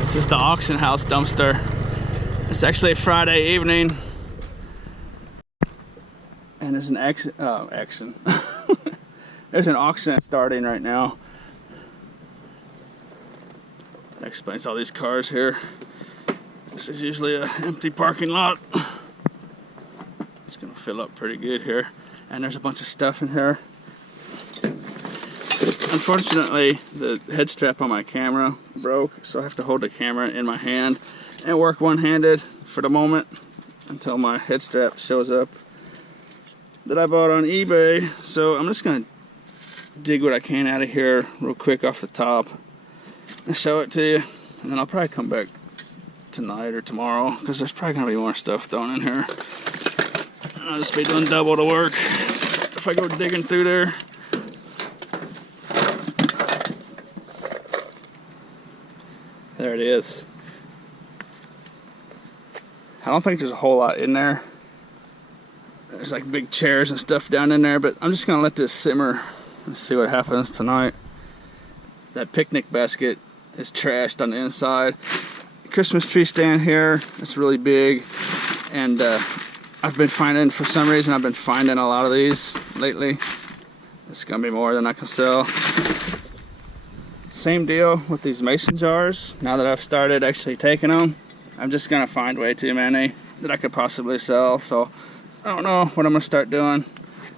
This is the auction house dumpster. It's actually a Friday evening, and there's an action. There's an auction starting right now. That explains all these cars here. This is usually an empty parking lot. It's gonna fill up pretty good here, and there's a bunch of stuff in here. Unfortunately, the head strap on my camera broke, so I have to hold the camera in my hand and work one-handed for the moment until my head strap shows up that I bought on eBay. So I'm just gonna dig what I can out of here real quick off the top and show it to you, and then I'll probably come back tonight or tomorrow because there's probably gonna be more stuff thrown in here. I'll just be doing double the work if I go digging through there. There it is. I don't think there's a whole lot in there. There's like big chairs and stuff down in there, but I'm just gonna let this simmer and see what happens tonight. That picnic basket is trashed on the inside. Christmas tree stand here, it's really big, and I've been finding, for some reason I've been finding a lot of these lately. It's gonna be more than I can sell. Same deal with these mason jars. Now that I've started actually taking them, I'm just gonna find way too many that I could possibly sell. So I don't know what I'm gonna start doing.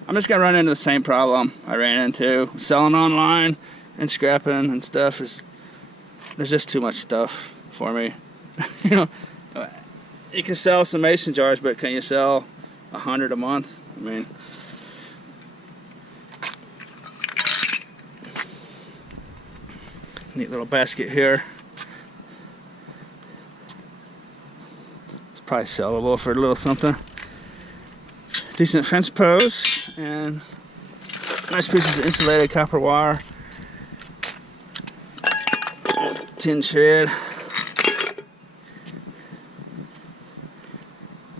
I'm just gonna run into the same problem I ran into selling online and scrapping and stuff. There's just too much stuff for me. You know, you can sell some mason jars, but can you sell 100 a month? I mean, neat little basket here. It's probably sellable for a little something. Decent fence posts and nice pieces of insulated copper wire. Tin shred.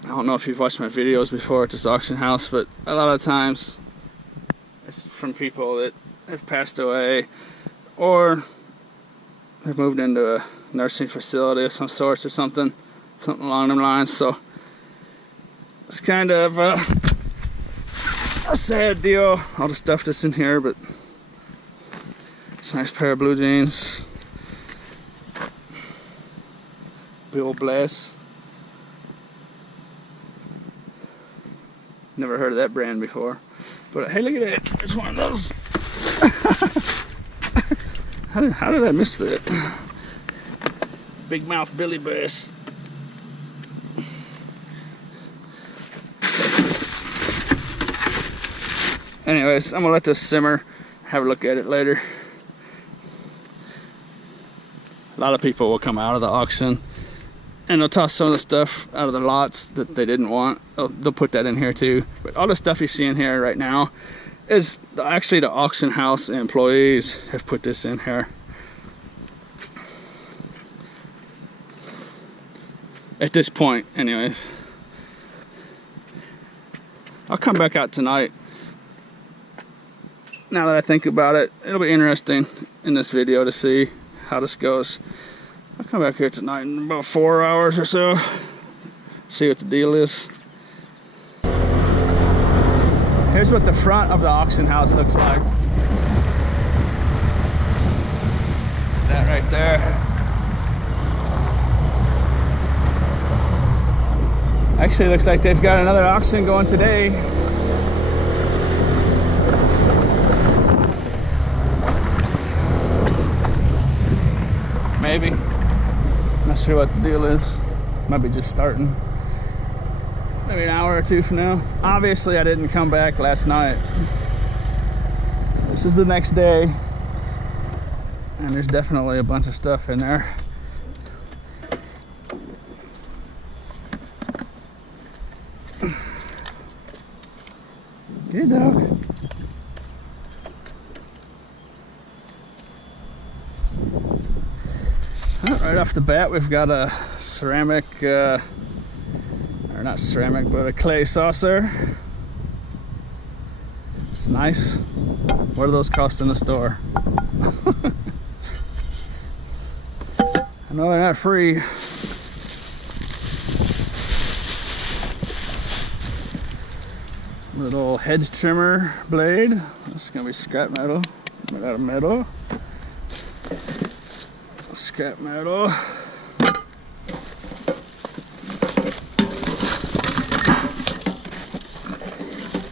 I don't know if you've watched my videos before at this auction house, but a lot of times it's from people that have passed away or have moved into a nursing facility of some sort or something along them lines. So it's kind of a sad deal, all the stuff that's in here, but it's a nice pair of blue jeans. Bill Bless. Never heard of that brand before, but hey, look at that! There's one of those. How did I miss that? Big mouth Billy Bass. Anyways, I'm gonna let this simmer. Have a look at it later. A lot of people will come out of the auction and they'll toss some of the stuff out of the lots that they didn't want. They'll put that in here too. But all the stuff you see in here right now is actually the auction house employees have put this in here. At this point, anyways. I'll come back out tonight. Now that I think about it, it'll be interesting in this video to see how this goes. I'll come back here tonight in about 4 hours or so, see what the deal is. Here's what the front of the auction house looks like. That right there. Actually, looks like they've got another auction going today. Maybe. Not sure what the deal is. Might be just starting. Maybe an hour or two from now. Obviously, I didn't come back last night. This is the next day. And there's definitely a bunch of stuff in there. Good dog. Right off the bat, we've got a ceramic, or not ceramic, but a clay saucer. It's nice. What do those cost in the store? I know they're not free. Little hedge trimmer blade. This is gonna be scrap metal. Made out of metal. Scrap metal.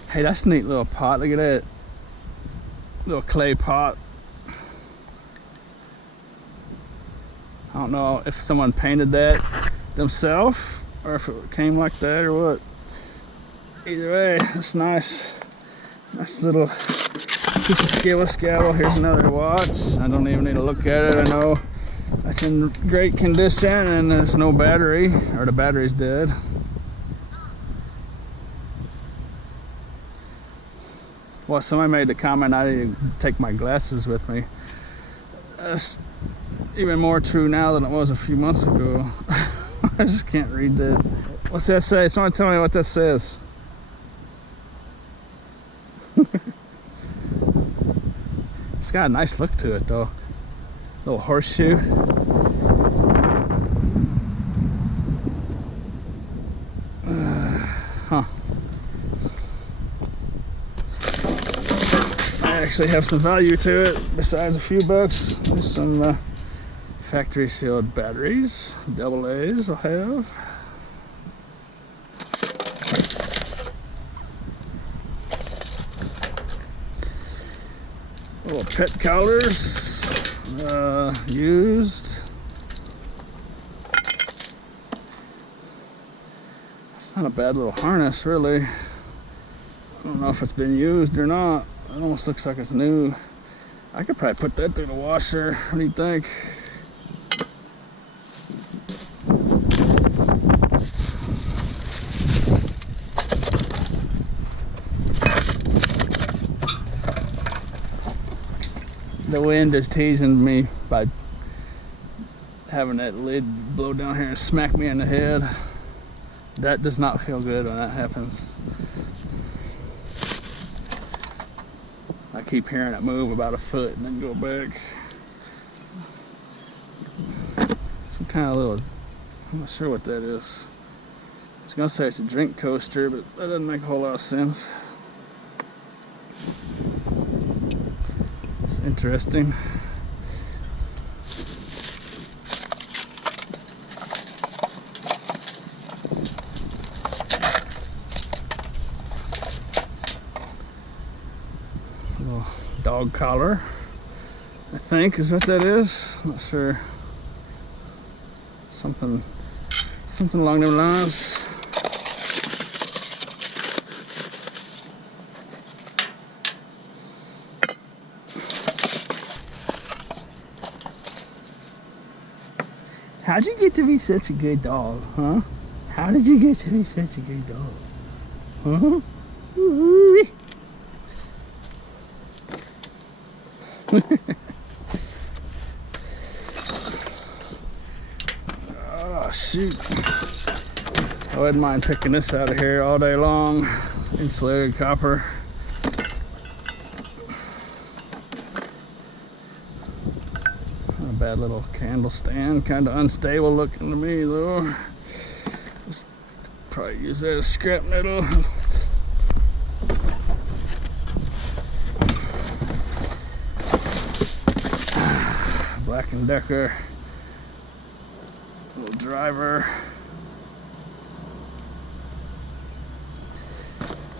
Hey, that's a neat little pot. Look at that. Little clay pot. I don't know if someone painted that themselves or if it came like that or what. Either way, it's nice. Nice little piece of skillet scabble. Here's another watch. I don't even need to look at it. I know it's in great condition and there's no battery, or the battery's dead. Well, somebody made the comment I didn't take my glasses with me. That's even more true now than it was a few months ago. I just can't read that. What's that say? Someone tell me what that says. It's got a nice look to it though. Little horseshoe. Huh. I actually have some value to it besides a few bucks. There's some factory sealed batteries, double A's I'll have. Little pet collars, used. It's not a bad little harness, really. I don't know if it's been used or not. It almost looks like it's new. I could probably put that through the washer. What do you think? The wind is teasing me by having that lid blow down here and smack me in the head. That does not feel good when that happens. I keep hearing it move about a foot and then go back. Some kind of little, I'm not sure what that is. I was gonna say it's a drink coaster, but that doesn't make a whole lot of sense. It's interesting. Little dog collar, I think is what that is. Not sure. Something along those lines. How'd you get to be such a good dog, huh? How did you get to be such a good dog? Huh? Oh, shoot. I wouldn't mind picking this out of here all day long. Insulated copper. Bad little candle stand, kind of unstable looking to me though. Just probably use that as scrap metal. Black & Decker little driver.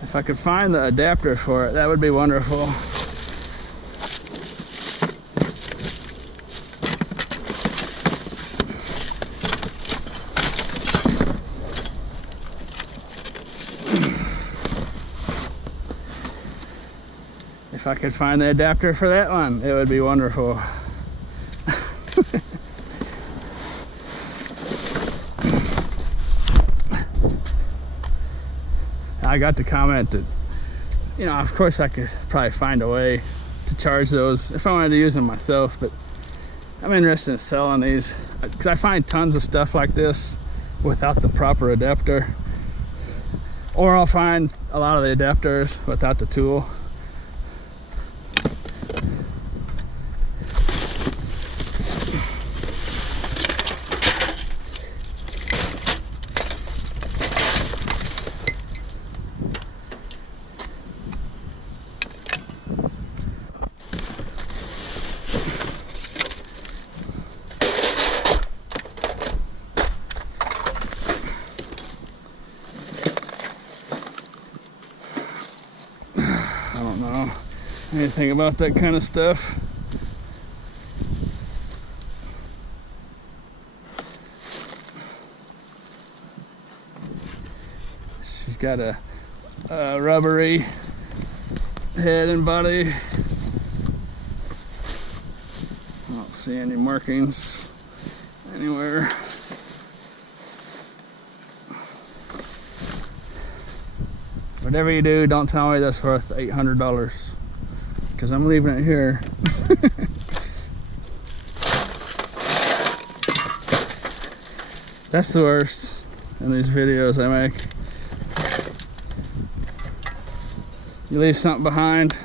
If I could find the adapter for it, that would be wonderful. If I could find the adapter for that one, it would be wonderful. I got the comment that, you know, of course I could probably find a way to charge those if I wanted to use them myself, but I'm interested in selling these because I find tons of stuff like this without the proper adapter, or I'll find a lot of the adapters without the tool. anything about that kind of stuff. She's got a rubbery head and body. I don't see any markings anywhere. Whatever you do, don't tell me that's worth $800, because I'm leaving it here. That's the worst in these videos I make. You leave something behind,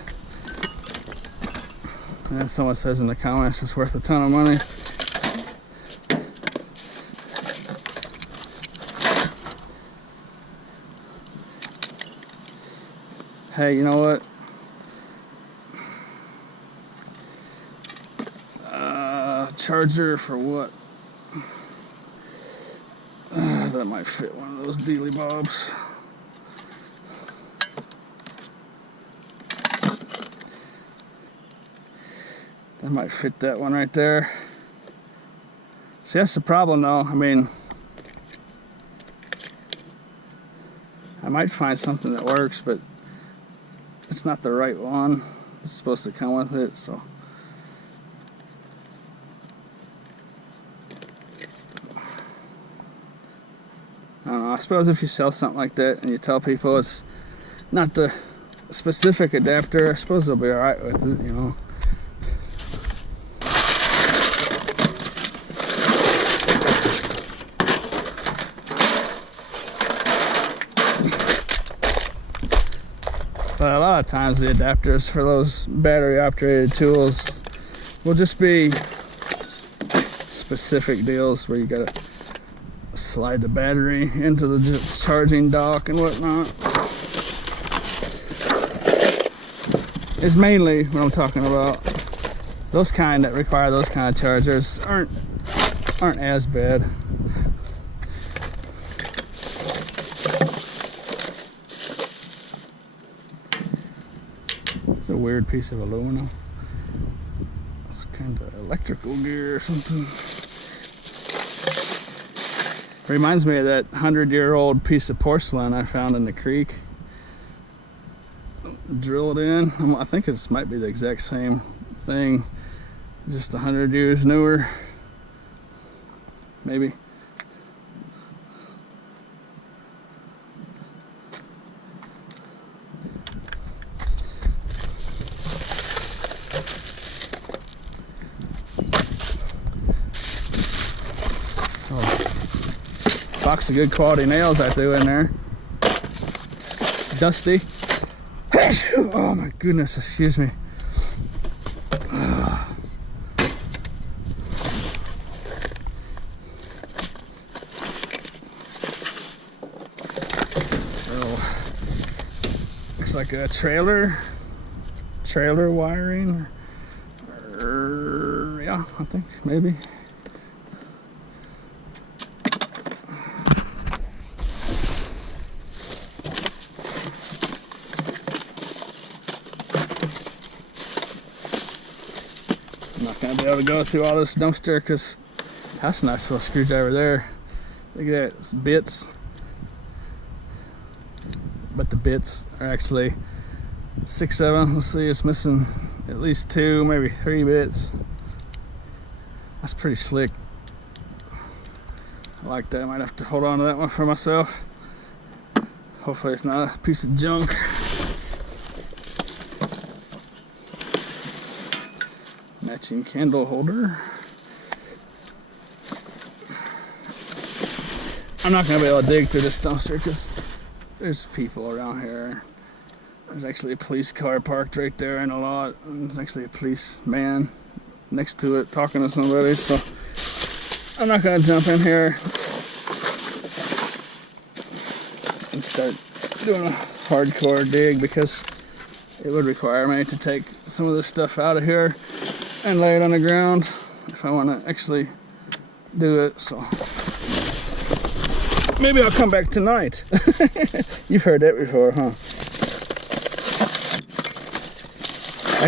and someone says in the comments it's worth a ton of money. Hey, you know what? Charger for what? That might fit one of those dealy bobs. That might fit that one right there. See, that's the problem though. I mean, I might find something that works, but it's not the right one. It's supposed to come with it, so. I don't know, I suppose if you sell something like that and you tell people it's not the specific adapter, I suppose they'll be alright with it, you know. But a lot of times the adapters for those battery operated tools will just be specific deals where you gotta slide the battery into the charging dock and whatnot. It's mainly what I'm talking about. Those kind that require those kind of chargers aren't as bad. It's a weird piece of aluminum. It's kind of electrical gear or something. Reminds me of that 100-year-old piece of porcelain I found in the creek. Drill it in. I think this might be the exact same thing, just 100 years newer. Maybe. Box of good quality nails I threw in there. Dusty. Oh my goodness, excuse me. So, looks like a trailer wiring. Yeah, I think maybe. I'm not gonna be able to go through all this dumpster because that's a nice little screwdriver there. Look at that, it's bits. But the bits are actually 6 of them. Let's see, it's missing at least 2, maybe 3 bits. That's pretty slick. I like that. I might have to hold on to that one for myself. Hopefully it's not a piece of junk. Matching candle holder. I'm not going to be able to dig through this dumpster because there's people around here. There's actually a police car parked right there in a lot. And there's actually a policeman next to it talking to somebody, so I'm not going to jump in here and start doing a hardcore dig because it would require me to take some of this stuff out of here and lay it on the ground if I want to actually do it. So maybe I'll come back tonight. You've heard that before, huh?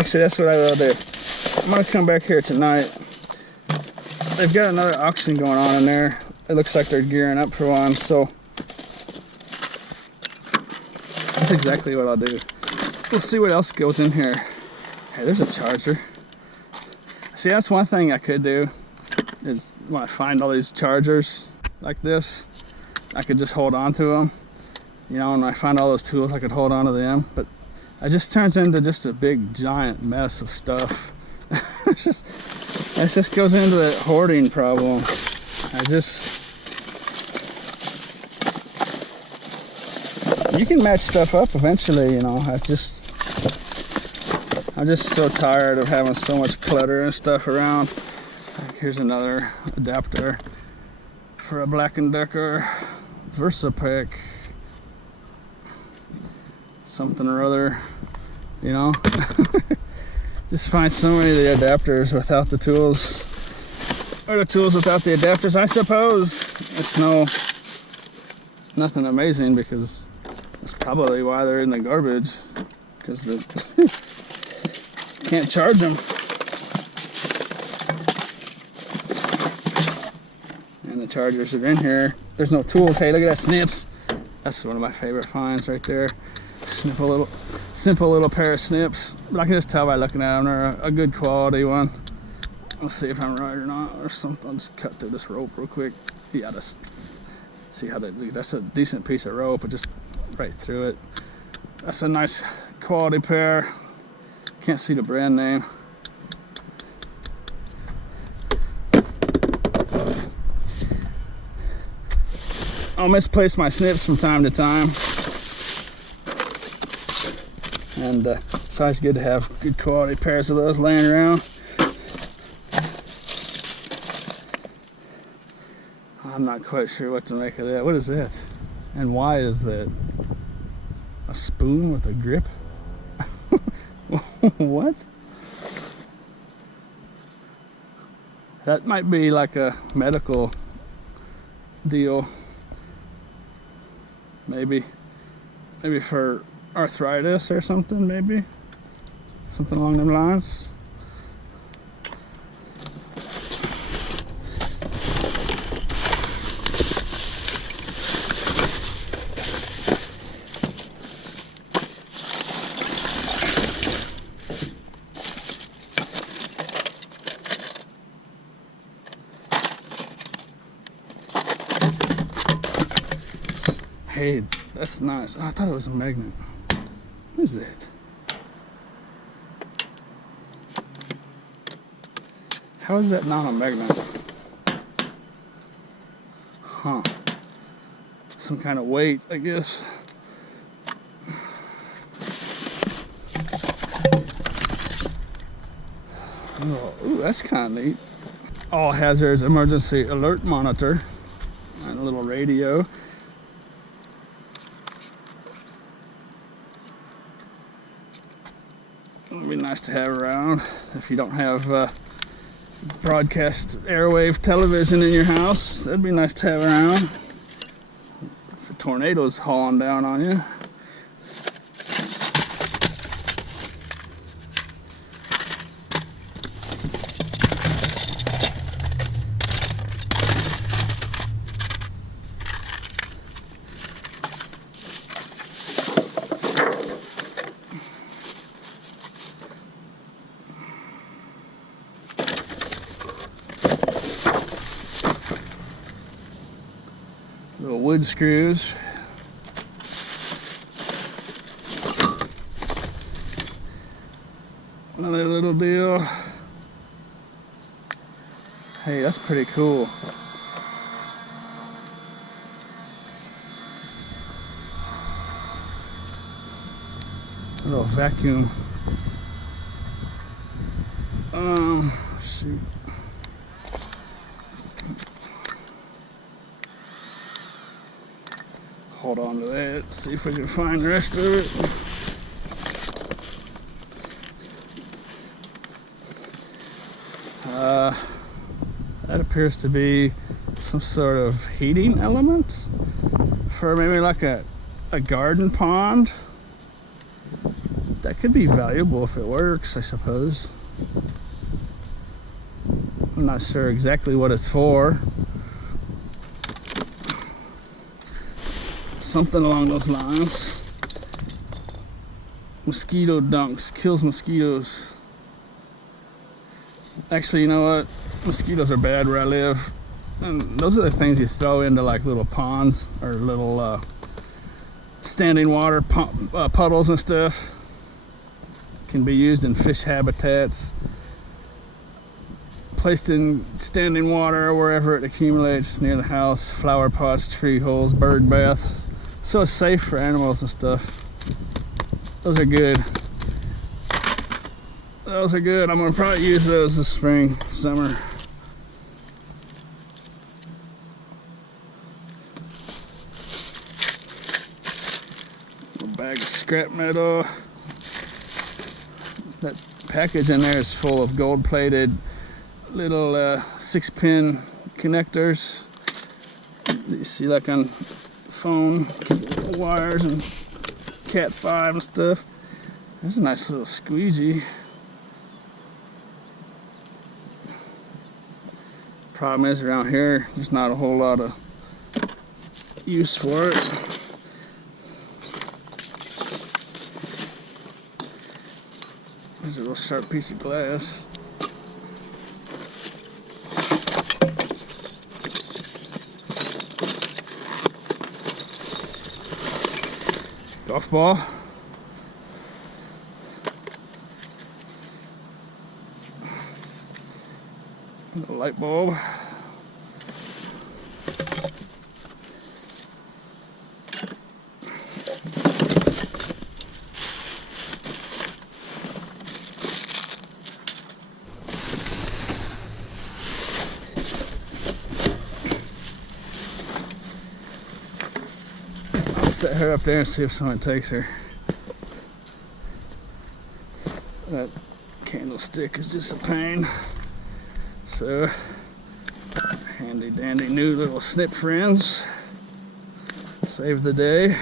Actually, that's what I will do. I'm gonna come back here tonight. They've got another auction going on in there. It looks like they're gearing up for one, so that's exactly what I'll do. We'll see what else goes in here. Hey, there's a charger. See, that's one thing I could do, is when I find all these chargers like this, I could just hold on to them. You know, when I find all those tools, I could hold on to them. But it just turns into just a big, giant mess of stuff. It just goes into that hoarding problem. You can match stuff up eventually, you know. I'm just so tired of having so much clutter and stuff around. Here's another adapter for a Black & Decker VersaPack something or other, you know. Just find so many of the adapters without the tools, or the tools without the adapters, I suppose. It's nothing amazing, because that's probably why they're in the garbage, because the can't charge them. And the chargers are in here. There's no tools. Hey, look at that snips. That's one of my favorite finds right there. Simple little pair of snips. But I can just tell by looking at them they're a good quality one. Let's see if I'm right or not, or something. I'll just cut through this rope real quick. Yeah, just see how that's a decent piece of rope, but just right through it. That's a nice quality pair. Can't see the brand name. I'll misplace my snips from time to time, and it's always good to have good quality pairs of those laying around. I'm not quite sure what to make of that. What is that? And why is that? A spoon with a grip? What? That might be like a medical deal. Maybe for arthritis or something, maybe. Something along them lines. Hey, that's nice. Oh, I thought it was a magnet. What is that? How is that not a magnet? Huh. Some kind of weight, I guess. Oh, ooh, that's kind of neat. All hazards emergency alert monitor. And a little radio. It'd be nice to have around if you don't have broadcast airwave television in your house. That'd be nice to have around if a tornado's hauling down on you. Little wood screws. Another little deal. Hey, that's pretty cool. A little vacuum. Shoot. Hold on to that, see if we can find the rest of it. That appears to be some sort of heating element for maybe like a garden pond. That could be valuable if it works, I suppose. I'm not sure exactly what it's for. Something along those lines. Mosquito dunks, kills mosquitoes. Actually, you know what? Mosquitoes are bad where I live. And those are the things you throw into like little ponds or little standing water puddles and stuff. Can be used in fish habitats, placed in standing water or wherever it accumulates near the house, flower pots, tree holes, bird baths. So it's safe for animals and stuff. Those are good. Those are good. I'm gonna probably use those this spring, summer. A bag of scrap metal. That package in there is full of gold-plated little 6-pin connectors that you see like on phone wires and Cat 5 and stuff. There's a nice little squeegee. Problem is around here, there's not a whole lot of use for it. There's a little sharp piece of glass. Golf ball. A light bulb. Set her up there and see if someone takes her. That candlestick is just a pain. So, handy dandy new little snip friends. Save the day.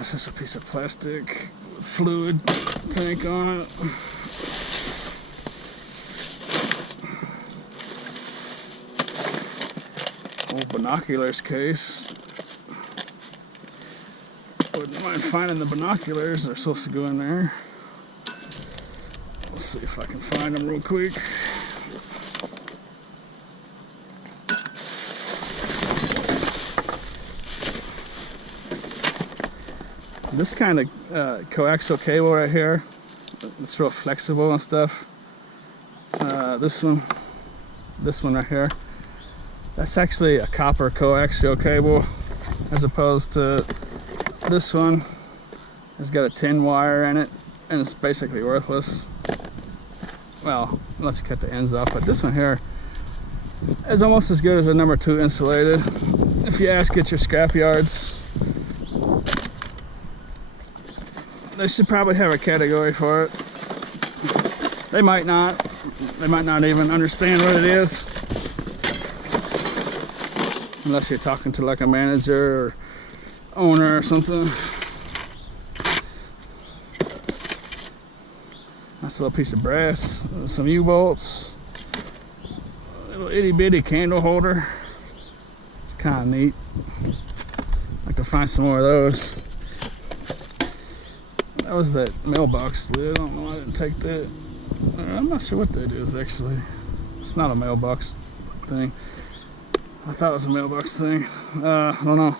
It's just a piece of plastic with fluid tank on it. Old binoculars case. Wouldn't mind finding the binoculars. They're supposed to go in there. Let's see if I can find them real quick. This kind of coaxial cable right here, it's real flexible and stuff. This one right here, that's actually a copper coaxial cable, as opposed to this one. It's got a tin wire in it, and it's basically worthless. Well, unless you cut the ends off. But this one here is almost as good as a number 2 insulated. If you ask at your scrap yards, they should probably have a category for it. They might not. They might not even understand what it is. Unless you're talking to like a manager or owner or something. Nice little piece of brass. Some U-bolts. A little itty bitty candle holder. It's kind of neat. I'd like to find some more of those. That was that mailbox lid. I don't know why I didn't take that. I'm not sure what that is actually. It's not a mailbox thing. I thought it was a mailbox thing. I don't know.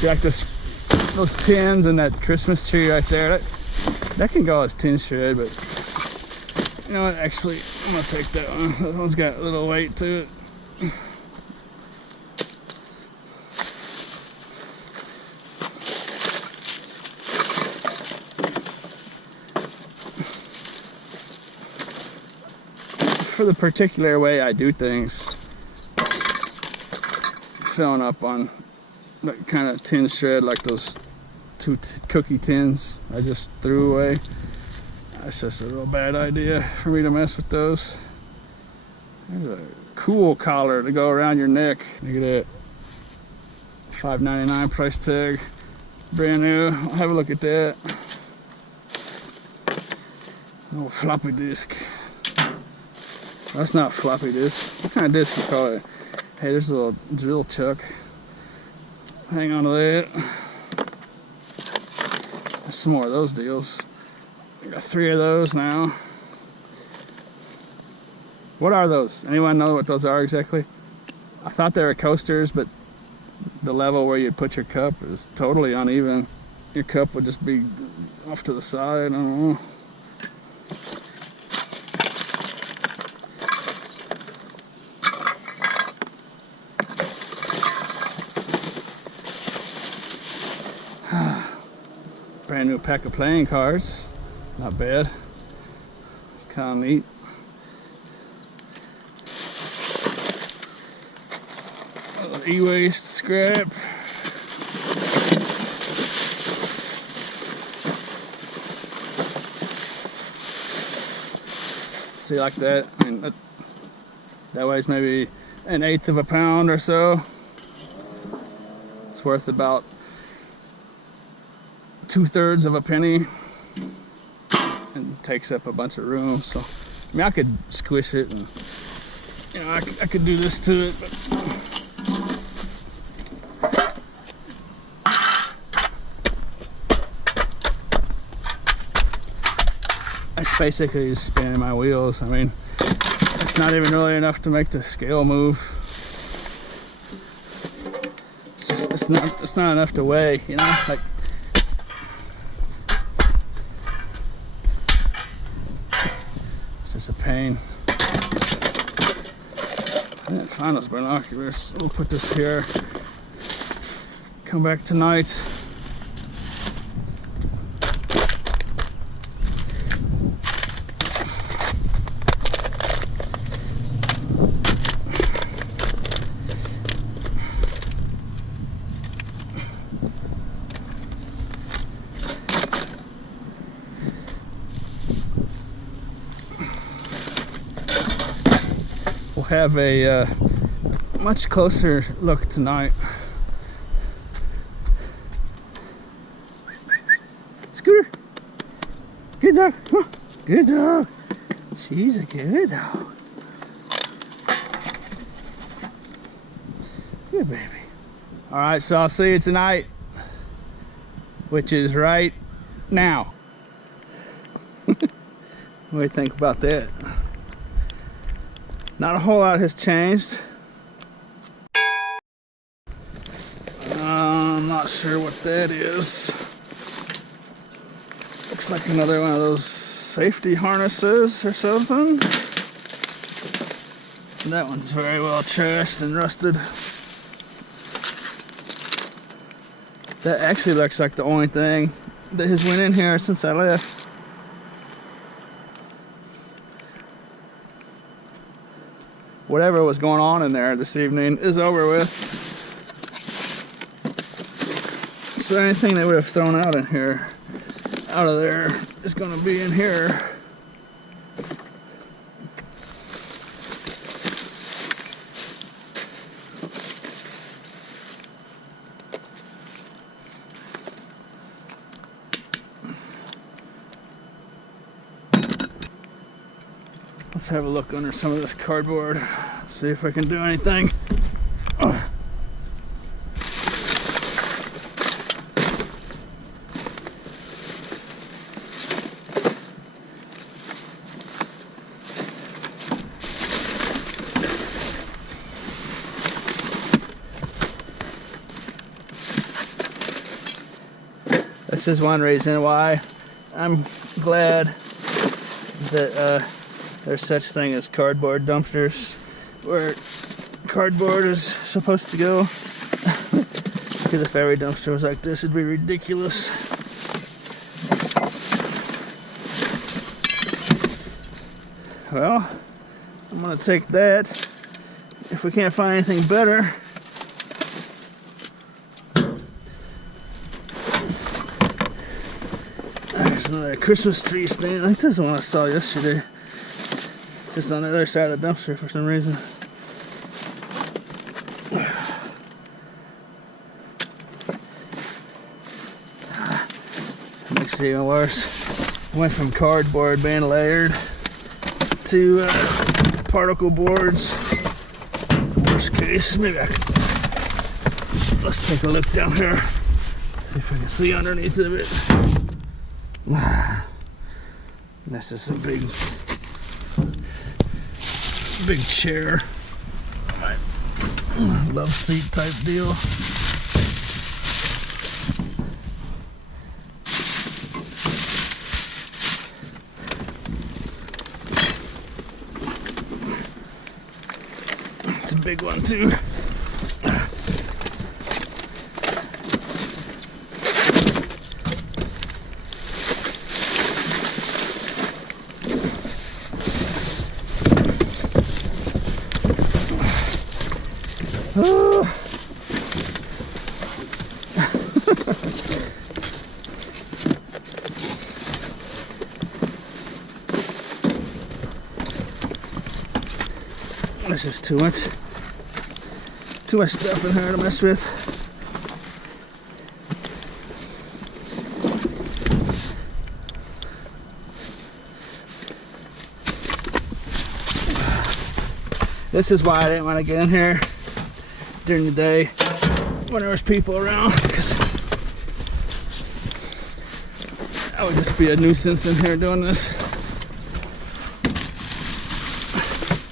See, like this those tins and that Christmas tree right there, that can go as tin shred, but you know what, actually, I'm gonna take that one. That one's got a little weight to it. For the particular way I do things, filling up on that kind of tin shred, like those two cookie tins I just threw away. That's just a real bad idea for me to mess with those. There's a cool collar to go around your neck. Look at that. $5.99 price tag. Brand new. I'll have a look at that. No floppy disk. That's not floppy disk. What kind of disk you call it? Hey, there's a little drill chuck. Hang on to that. There's some more of those deals. I got 3 of those now. What are those? Anyone know what those are exactly? I thought they were coasters, but the level where you'd put your cup is totally uneven. Your cup would just be off to the side. I don't know. Brand new pack of playing cards. Not bad. It's kind of neat. E-waste scrap. See, like that. I mean, that weighs maybe 1/8 of a pound or so. It's worth about 2/3 of a penny and takes up a bunch of room. So I mean, I could squish it and you know, I could do this to it, but that's basically just spinning my wheels. I mean, it's not even really enough to make the scale move. It's not enough to weigh, you know, like. It's a pain. I didn't find those binoculars. We'll put this here. Come back tonight. Have a much closer look tonight. Scooter, good dog, huh? Good dog. She's a good dog. Good baby. All right, so I'll see you tonight, which is right now. What do you think about that? Not a whole lot has changed. I'm not sure what that is. Looks like another one of those safety harnesses or something. That one's very well trashed and rusted. That actually looks like the only thing that has went in here since I left. Whatever was going on in there this evening is over with. So anything they would have thrown out in here, out of there, is going to be in here. Let's have a look under some of this cardboard, see if I can do anything. This is one reason why I'm glad that there's such thing as cardboard dumpsters where cardboard is supposed to go. Because if every dumpster was like this, it'd be ridiculous. Well, I'm gonna take that. If we can't find anything better, there's another Christmas tree stand. I think this is the one I saw yesterday. Just on the other side of the dumpster for some reason. Makes it even worse. Went from cardboard being layered to particle boards. Worst case, maybe I can. Let's take a look down here. See if I can see underneath of it. This is a big chair. Love seat type deal. It's a big one too. There's just too much stuff in here to mess with. This is why I didn't want to get in here during the day when there was people around, because I would just be a nuisance in here doing this.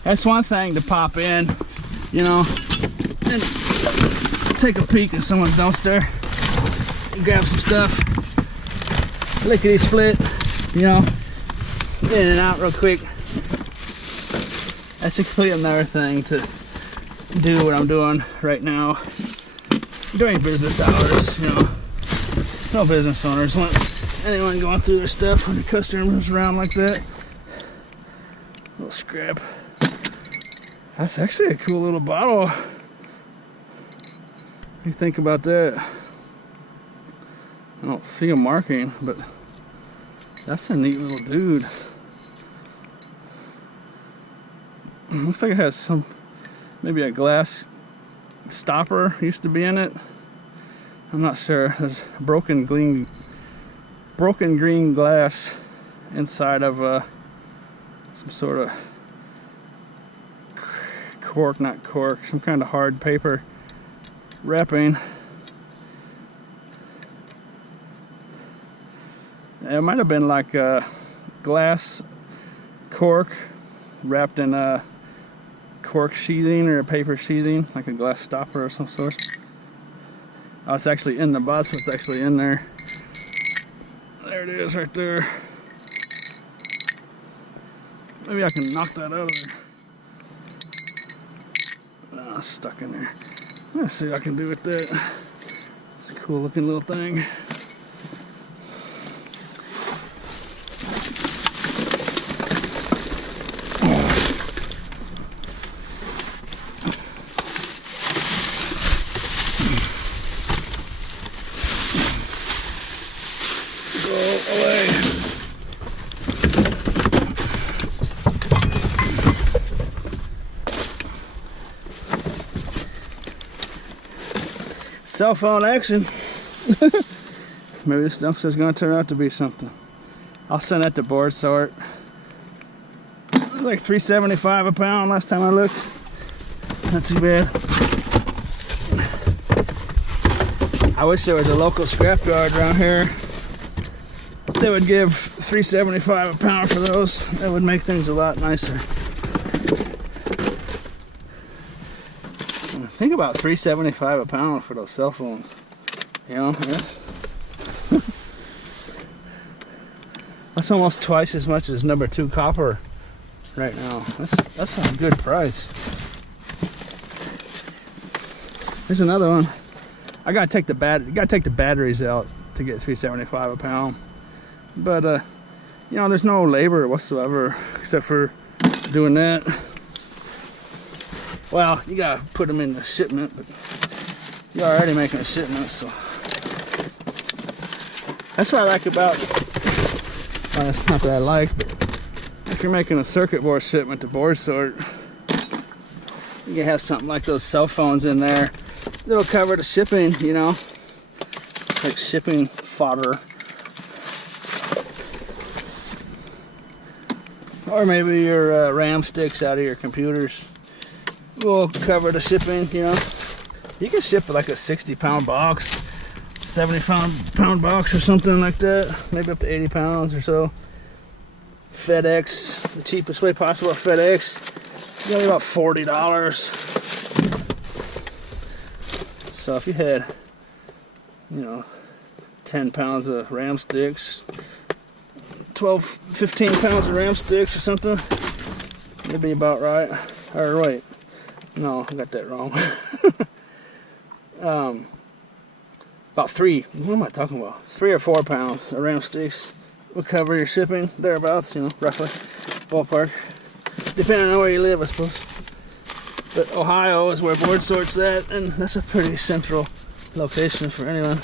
That's one thing to pop in, you know, and take a peek at someone's dumpster and grab some stuff, lickety split, you know, in and out real quick. That's a completely another thing to do what I'm doing right now during business hours, you know. No business owners want anyone going through their stuff when the customer's around like that. A little scrap. That's actually a cool little bottle. What do you think about that? I don't see a marking, but that's a neat little dude. Looks like it has some, maybe a glass stopper used to be in it. I'm not sure. There's broken green glass inside of some sort of cork, not cork, some kind of hard paper wrapping. It might have been like a glass cork wrapped in a cork sheathing or a paper sheathing, like a glass stopper of some sort. Oh, it's actually in the box, so it's actually in there. There it is right there. Maybe I can knock that out of there. No, it's stuck in there. Let's see what I can do with that. It's a cool looking little thing. Cell phone action. Maybe this dumpster's gonna turn out to be something. I'll send that to board sort. It was like $3.75 a pound last time I looked. Not too bad. I wish there was a local scrapyard around here. They would give $3.75 a pound for those. That would make things a lot nicer. Think about $3.75 a pound for those cell phones. You know, that's That's almost twice as much as number 2 copper right now. That's a good price. Here's another one. I gotta take the batteries out to get $3.75 a pound. But you know, there's no labor whatsoever except for doing that. Well, you gotta put them in the shipment, but you're already making a shipment, so that's what I like about. Well, it's not that I like, but if you're making a circuit board shipment to board sort, you can have something like those cell phones in there that'll cover the shipping, you know, like shipping fodder. Or maybe your RAM sticks out of your computers will cover the shipping, you know. You can ship like a 60-pound box, 70-pound box or something like that, maybe up to 80 pounds or so. FedEx, the cheapest way possible at FedEx, only about $40. So if you had, you know, 10 pounds of RAM sticks, 12, 15 pounds of RAM sticks or something, it'd be about right. Or wait, no, I got that wrong. About 3, what am I talking about? 3 or 4 pounds of RAM sticks will cover your shipping, thereabouts, you know, roughly, ballpark. Depending on where you live, I suppose. But Ohio is where board sort's at, and that's a pretty central location for anyone.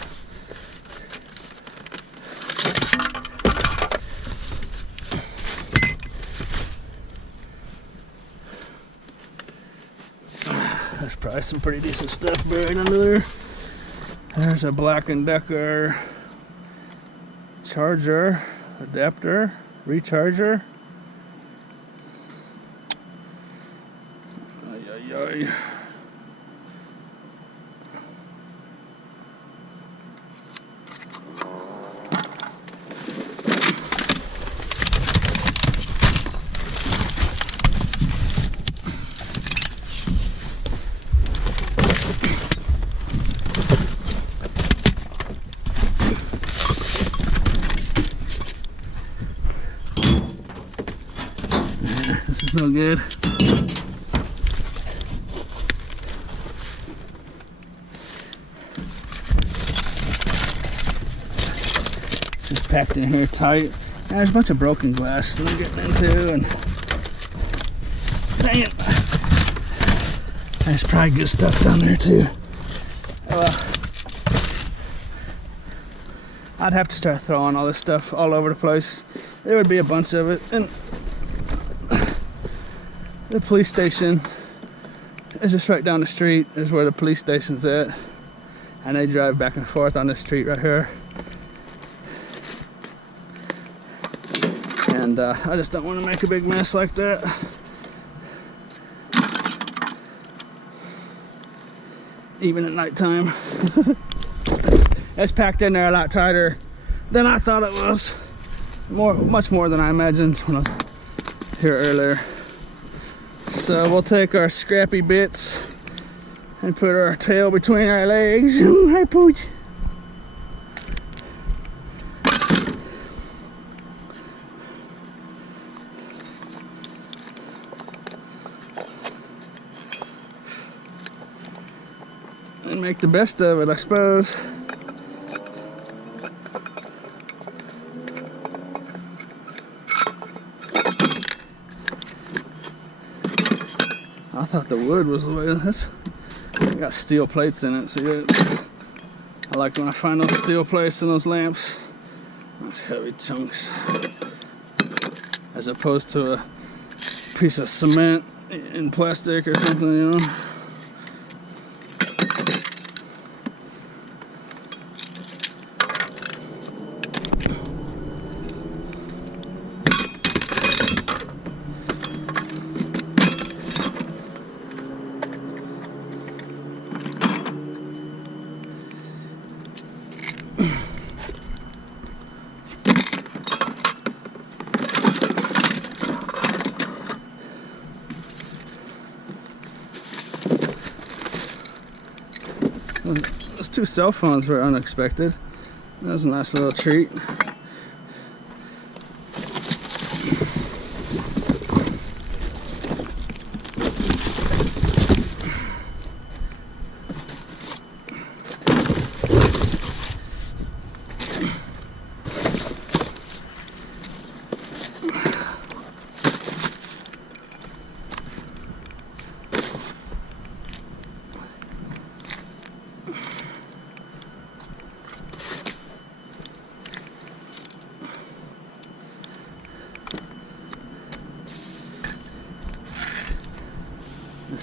There's probably some pretty decent stuff buried under there. There's a Black & Decker charger, adapter, recharger. Ay, ay, ay. This is no good. It's just packed in here tight. And there's a bunch of broken glass that I'm getting into, and dang it. There's probably good stuff down there too. I'd have to start throwing all this stuff all over the place. There would be a bunch of it, and the police station is just right down the street, is where the police station's at. And they drive back and forth on this street right here. And I just don't want to make a big mess like that. Even at nighttime. It's packed in there a lot tighter than I thought it was. Much more than I imagined when I was here earlier. So we'll take our scrappy bits and put our tail between our legs. Hi, Pooch. And make the best of it, I suppose. I thought the wood was the way this. It got steel plates in it, so yeah. I like when I find those steel plates in those lamps. Those heavy chunks, as opposed to a piece of cement in plastic or something, you know. Those 2 cell phones were unexpected. That was a nice little treat.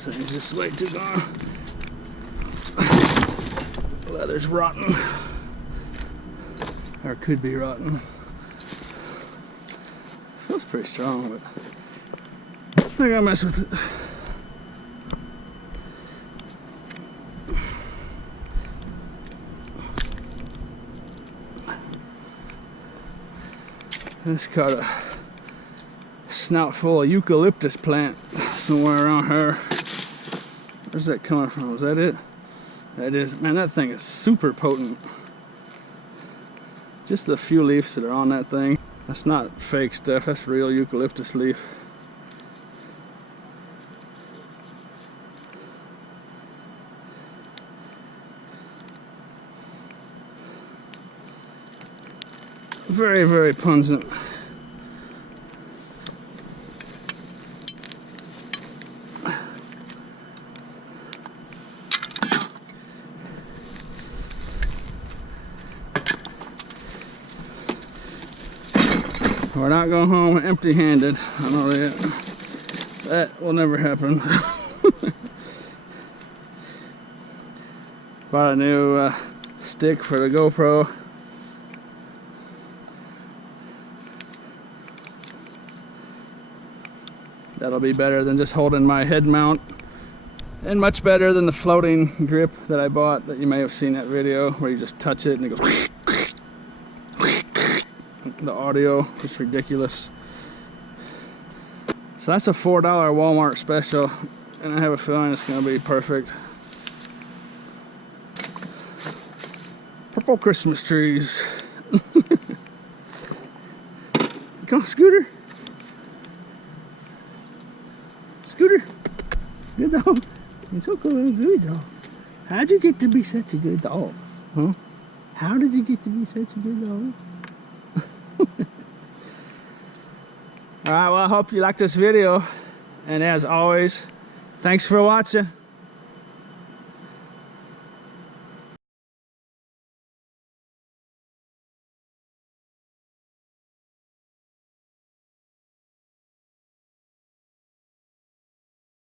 This thing's just way too gone. Leather's rotten. Or could be rotten. Feels pretty strong, but I think I'll mess with it. I just caught a snout full of eucalyptus plant somewhere around here. Where's that coming from? Is that it? That is. Man, that thing is super potent. Just the few leaves that are on that thing. That's not fake stuff, that's real eucalyptus leaf. Very, very pungent. We're not going home empty-handed. I know that. That will never happen. Bought a new stick for the GoPro. That'll be better than just holding my head mount, and much better than the floating grip that I bought that you may have seen that video where you just touch it and it goes. The audio is ridiculous. So that's a $4 Walmart special, and I have a feeling it's going to be perfect. Purple Christmas trees. Come on, Scooter. Scooter. Good dog. You're so cool. Good dog. How'd you get to be such a good dog? Huh? How did you get to be such a good dog? Alright, well, I hope you liked this video, and as always, thanks for watching.